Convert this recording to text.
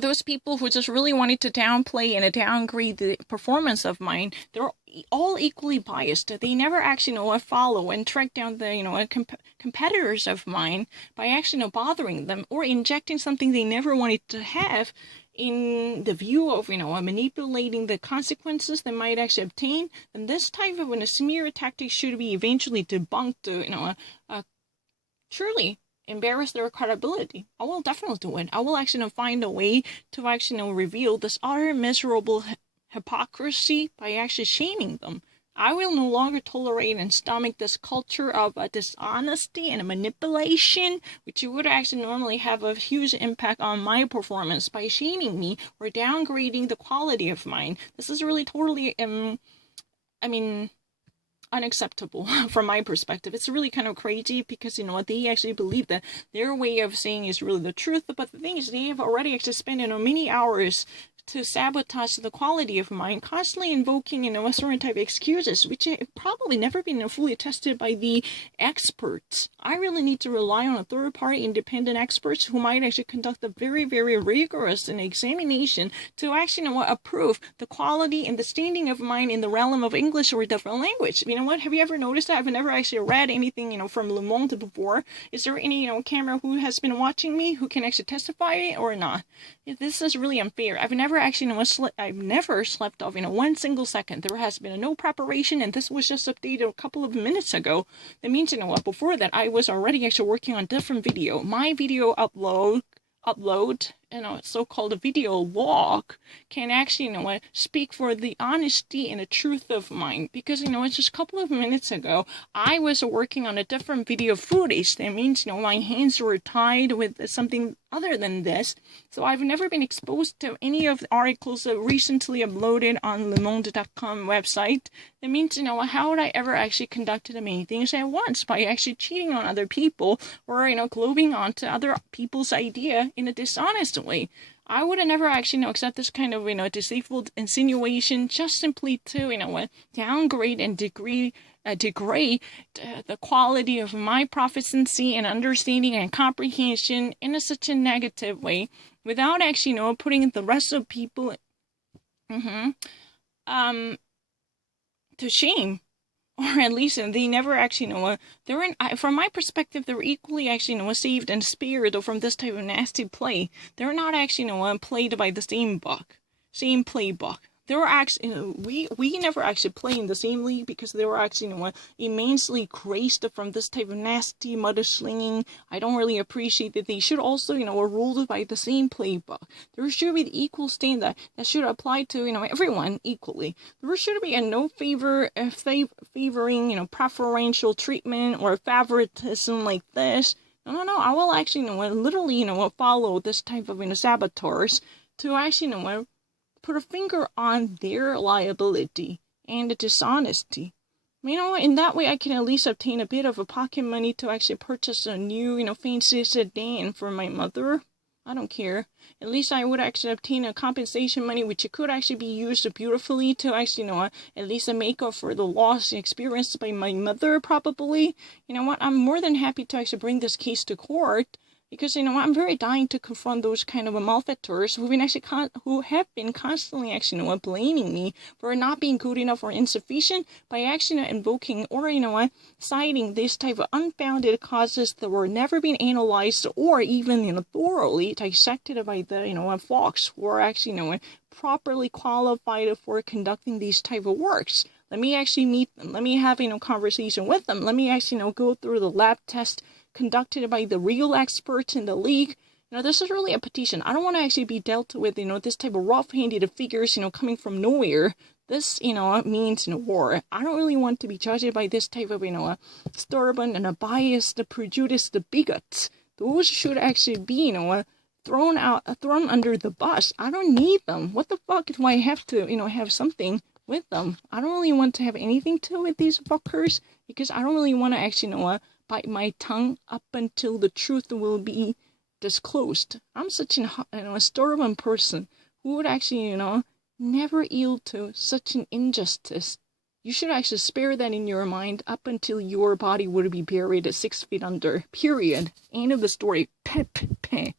those people who just really wanted to downplay and downgrade the performance of mine, they're all equally biased. They never actually follow and track down the competitors of mine by actually bothering them or injecting something they never wanted to have in the view of manipulating the consequences they might actually obtain. And this type of a smear tactic should be eventually debunked to truly embarrass their credibility. I will definitely do it. I will actually find a way to actually reveal this utter miserable hypocrisy by actually shaming them. I will no longer tolerate and stomach this culture of dishonesty and manipulation, which would actually normally have a huge impact on my performance by shaming me or downgrading the quality of mine. This is really totally, unacceptable from my perspective. It's really kind of crazy because they actually believe that their way of saying is really the truth. But the thing is, they have already actually spent many hours to sabotage the quality of mine, constantly invoking a certain type of excuses, which have probably never been fully tested by the experts. I really need to rely on a third-party independent experts who might actually conduct a very, very rigorous examination to actually approve the quality and the standing of mine in the realm of English or a different language. You know what? Have you ever noticed that? I've never actually read anything from Le Monde before. Is there any camera who has been watching me who can actually testify or not? This is really unfair. I've never slept off 1 single second. There has been no preparation, and this was just updated a couple of minutes ago. That means before that I was already actually working on different video. My video upload so-called video log can actually speak for the honesty and the truth of mine, because it's just a couple of minutes ago I was working on a different video footage. That means my hands were tied with something other than this, so I've never been exposed to any of the articles that recently uploaded on lemonde.com website. That means how would I ever actually conduct the main things at once by actually cheating on other people or globbing onto other people's idea in a dishonest way. I would have never actually accept this kind of deceitful insinuation just simply to downgrade and degrade the quality of my proficiency and understanding and comprehension in such a negative way, without actually putting the rest of people to shame. Or at least they never actually from my perspective, they're equally actually saved and spared from this type of nasty play. They're not actually played by the same playbook. They were actually we never actually play in the same league because they were actually immensely crazed from this type of nasty mudslinging. I don't really appreciate that. They should also were ruled by the same playbook. There should be the equal standard that should apply to everyone equally. There should be no favoring preferential treatment or favoritism like this. No. I will actually literally follow this type of saboteurs to actually put a finger on their liability and dishonesty. In that way I can at least obtain a bit of a pocket money to actually purchase a new, fancy sedan for my mother. I don't care. At least I would actually obtain a compensation money which could actually be used beautifully to actually, at least make up for the loss experienced by my mother, probably. I'm more than happy to actually bring this case to court. Because I'm very dying to confront those kind of malefactors who have been constantly actually blaming me for not being good enough or insufficient by actually invoking or citing this type of unfounded causes that were never been analyzed or even thoroughly dissected by the folks who are actually properly qualified for conducting these type of works. Let me actually meet them. Let me have conversation with them. Let me actually go through the lab test conducted by the real experts in the league. This is really a petition. I don't want to actually be dealt with, this type of rough-handed figures, coming from nowhere. This, means war. I don't really want to be judged by this type of, stubborn and biased, prejudiced bigots. Those should actually be, thrown under the bus. I don't need them. What the fuck do I have to, have something with them? I don't really want to have anything to do with these fuckers because I don't really want to actually, bite my tongue up until the truth will be disclosed. I'm such a stubborn person who would actually, never yield to such an injustice. You should actually spare that in your mind up until your body would be buried at 6 feet under. Period. End of the story. Peh, peh, peh.